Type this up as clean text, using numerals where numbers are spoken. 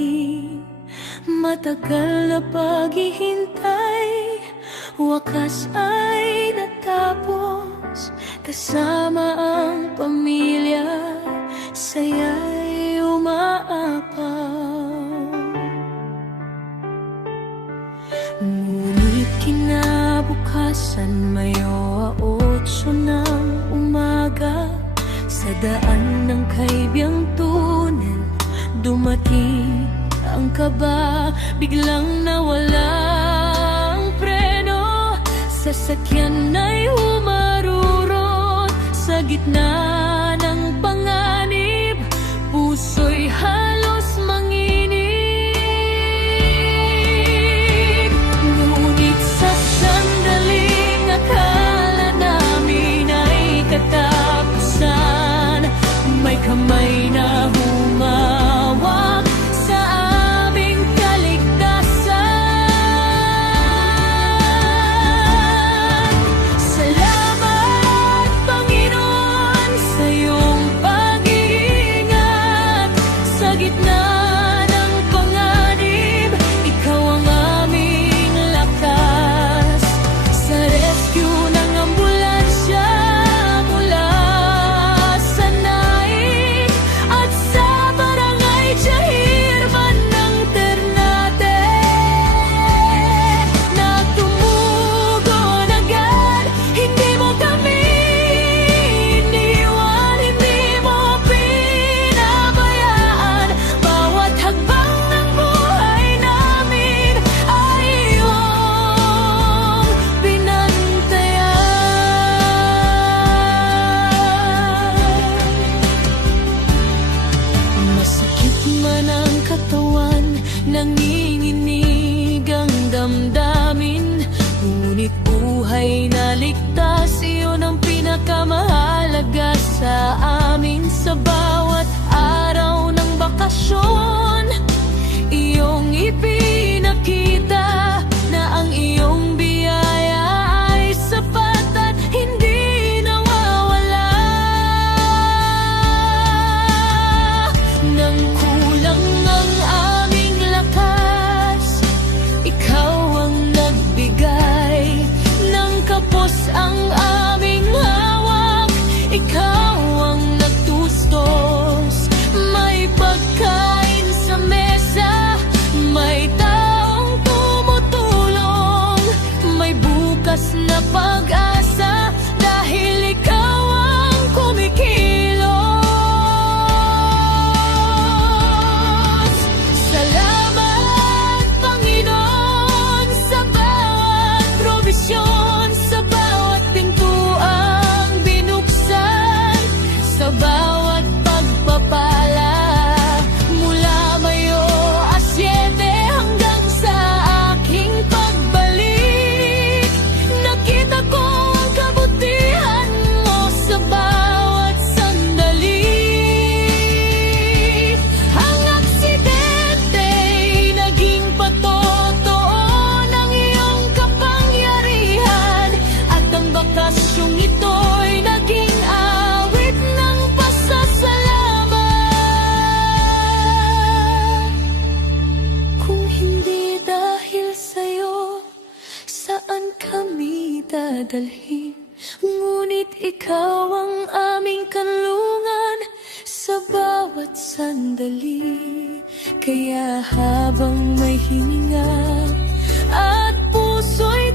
dumating. Matagal na paghihintay, wakas ay natapos. Kasama ang pamilya, saya'y umaapaw. Ngunit kinabukasan, Mayo 8 ng umaga, sa daan ng Kaibyang Tunnel, dumating ang kaba. Biglang nawala ang preno, sasakyan ay humarurot sa gitna ng panganib. Puso'y halos manginip. Ngunit sa sandaling akala namin ay katapusan, may kamay na humawak sa aming kaligtasan. Salamat, Panginoon, sa iyong pag-iingat. Sa gitna ng panganib, ikaw ang aming lakas. Sa rescue ng ambulansya mula sa naik at sa barangay Chahirman ng Ternate, nagtumugon agad. Hindi mo kami iniwan, hindi mo pinabayaan. Bawat hakbang ng buhay namin ay iyong binantayan. Masakit man ang katawan, nanginginig ang damdamin, ngunit buhay na ligtas, iyon ang pinakamahalaga sa amin. Sa bawat araw ng bakasyon, iyong ipinakita na ang iyong biyaya ay sapat at hindi nawawala. Nang kulang ang aming lakas, ikaw ang nagbigay. Nang kapos ang aming hawak, ikaw ang nagtustos. May pagkain sa mesa, may taong tumutulong, may bukas na pag-asa dahil ikaw ang kumikilos. Salamat, Panginoon, sa bawat probisyon, sa bawat pintuang binuksan, sa bawat pagpapala. Mula Mayo 7 hanggang sa aking pagbalik, nakita ko ang kabutihan mo sa bawat sandali. Ang aksidentey naging patotoo ng iyong kapangyarihan, at ang bakasyong ito'y naging awit ng pasasalamat. Kung hindi dahil sa'yo, saan kami dadalhin? Ngunit ikaw ang aming kanlungan sa bawat sandali. Kaya habang may hininga at puso'y